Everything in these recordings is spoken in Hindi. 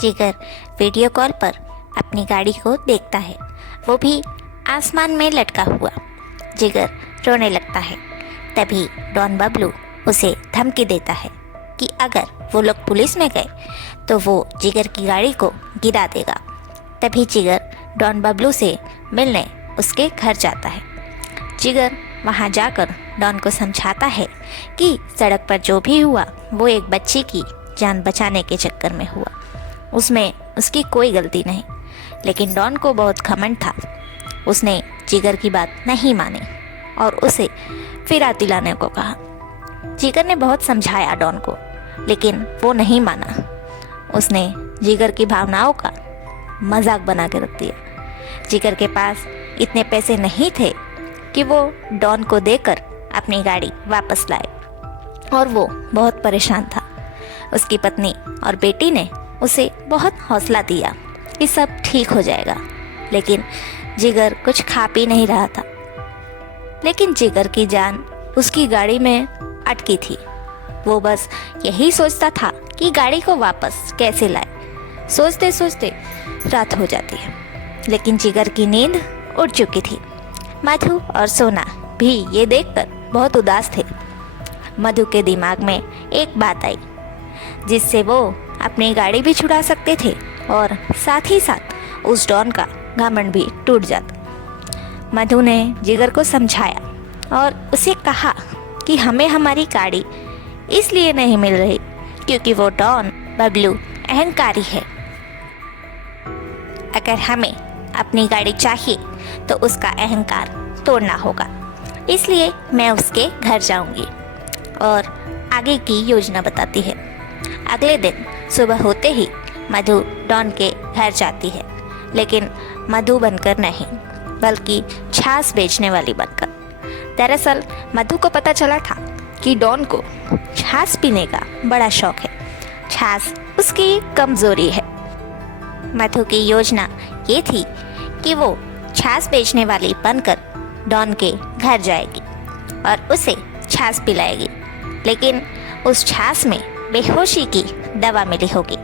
जिगर वीडियो कॉल पर अपनी गाड़ी को देखता है, वो भी आसमान में लटका हुआ। जिगर रोने लगता है। तभी डॉन बबलू उसे धमकी देता है कि अगर वो लोग पुलिस में गए तो वो जिगर की गाड़ी को गिरा देगा। तभी जिगर डॉन बबलू से मिलने उसके घर जाता है। जिगर वहाँ जाकर डॉन को समझाता है कि सड़क पर जो भी हुआ वो एक बच्ची की जान बचाने के चक्कर में हुआ, उसमें उसकी कोई गलती नहीं। लेकिन डॉन को बहुत घमंड था। उसने जिगर की बात नहीं मानी और उसे फिरा दिलाने को कहा। जिगर ने बहुत समझाया डॉन को, लेकिन वो नहीं माना। उसने जिगर की भावनाओं का मजाक बना के रख दिया। जिगर के पास इतने पैसे नहीं थे कि वो डॉन को देकर अपनी गाड़ी वापस लाए, और वो बहुत परेशान था। उसकी पत्नी और बेटी ने उसे बहुत हौसला दिया कि सब ठीक हो जाएगा, लेकिन जिगर कुछ खा पी नहीं रहा था। लेकिन जिगर की जान उसकी गाड़ी में अटकी थी। वो बस यही सोचता था कि गाड़ी को वापस कैसे लाए। सोचते सोचते रात हो जाती है, लेकिन जिगर की नींद उड़ चुकी थी। मधु और सोना भी ये देखकर बहुत उदास थे। मधु के दिमाग में एक बात आई, जिससे वो अपनी गाड़ी भी छुड़ा सकते थे और साथ ही साथ उस डॉन का घमंड भी टूट जाता। मधु ने जिगर को समझाया और उसे कहा कि हमें हमारी गाड़ी इसलिए नहीं मिल रही क्योंकि वो डॉन बबलू अहंकारी है। अगर हमें अपनी गाड़ी चाहिए तो उसका अहंकार तोड़ना होगा, इसलिए मैं उसके घर जाऊंगी। और आगे की योजना बताती है। अगले दिन सुबह होते ही मधु डॉन के घर जाती है, लेकिन मधु बनकर नहीं, बल्कि छाछ बेचने वाली बनकर। दरअसल मधु को पता चला था कि डॉन को छाछ पीने का बड़ा शौक है। छाछ उसकी कमजोरी है। मधु की योजना ये थी कि वो छाछ बेचने वाली बनकर डॉन के घर जाएगी और उसे छाछ पिलाएगी, लेकिन उस छाछ में बेहोशी की दवा मिली होगी,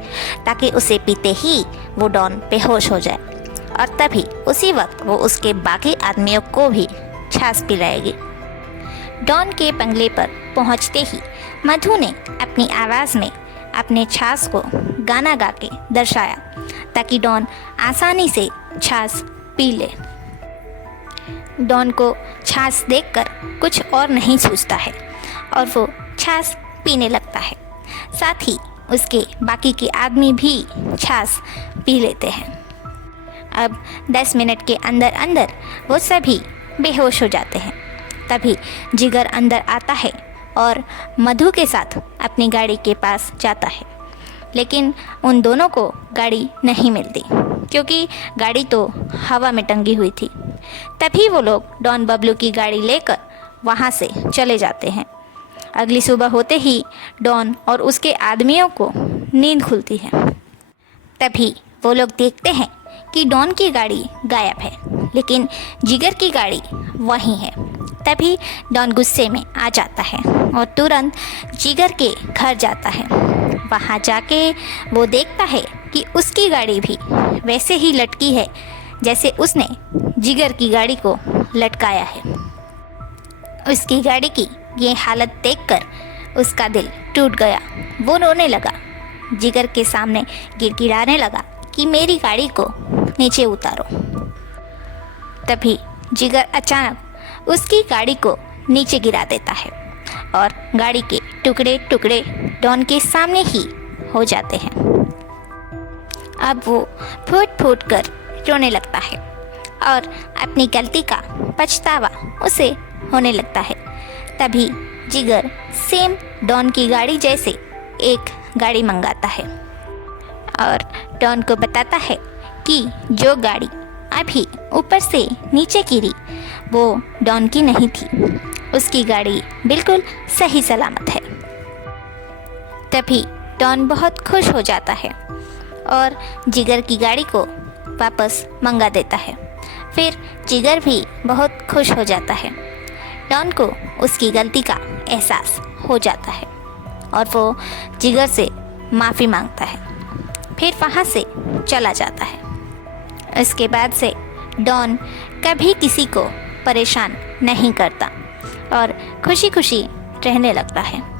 ताकि उसे पीते ही वो डॉन बेहोश हो जाए, और तभी उसी वक्त वो उसके बाकी आदमियों को भी छाछ पिलाएगी। डॉन के बंगले पर पहुंचते ही मधु ने अपनी आवाज़ में अपने छाछ को गाना गा के दर्शाया, ताकि डॉन आसानी से छाछ पी ले। डॉन को छाछ देखकर कुछ और नहीं सूझता है और वो छाछ पीने लगता है। साथ ही उसके बाकी के आदमी भी छाछ पी लेते हैं। अब 10 मिनट के अंदर अंदर वो सभी बेहोश हो जाते हैं। तभी जिगर अंदर आता है और मधु के साथ अपनी गाड़ी के पास जाता है, लेकिन उन दोनों को गाड़ी नहीं मिलती क्योंकि गाड़ी तो हवा में टंगी हुई थी। तभी वो लोग डॉन बबलू की गाड़ी लेकर वहाँ से चले जाते हैं। अगली सुबह होते ही डॉन और उसके आदमियों को नींद खुलती है। तभी वो लोग देखते हैं कि डॉन की गाड़ी गायब है, लेकिन जिगर की गाड़ी वहीं है। तभी डॉन गुस्से में आ जाता है और तुरंत जिगर के घर जाता है। वहाँ जाके वो देखता है कि उसकी गाड़ी भी वैसे ही लटकी है जैसे उसने जिगर की गाड़ी को लटकाया है। उसकी गाड़ी की ये हालत देखकर उसका दिल टूट गया। वो रोने लगा, जिगर के सामने गिड़गिड़ाने लगा कि मेरी गाड़ी को नीचे उतारो। तभी जिगर अचानक उसकी गाड़ी को नीचे गिरा देता है और गाड़ी के टुकड़े टुकड़े डॉन के सामने ही हो जाते हैं। अब वो फूट फूट कर रोने लगता है और अपनी गलती का पछतावा उसे होने लगता है। तभी जिगर सेम डॉन की गाड़ी जैसे एक गाड़ी मंगाता है और डॉन को बताता है कि जो गाड़ी अभी ऊपर से नीचे गिरी वो डॉन की नहीं थी, उसकी गाड़ी बिल्कुल सही सलामत है। तभी डॉन बहुत खुश हो जाता है और जिगर की गाड़ी को वापस मंगा देता है। फिर जिगर भी बहुत खुश हो जाता है। डॉन को उसकी गलती का एहसास हो जाता है और वो जिगर से माफ़ी मांगता है। फिर वहाँ से चला जाता है। इसके बाद से डॉन कभी किसी को परेशान नहीं करता और खुशी खुशी रहने लगता है।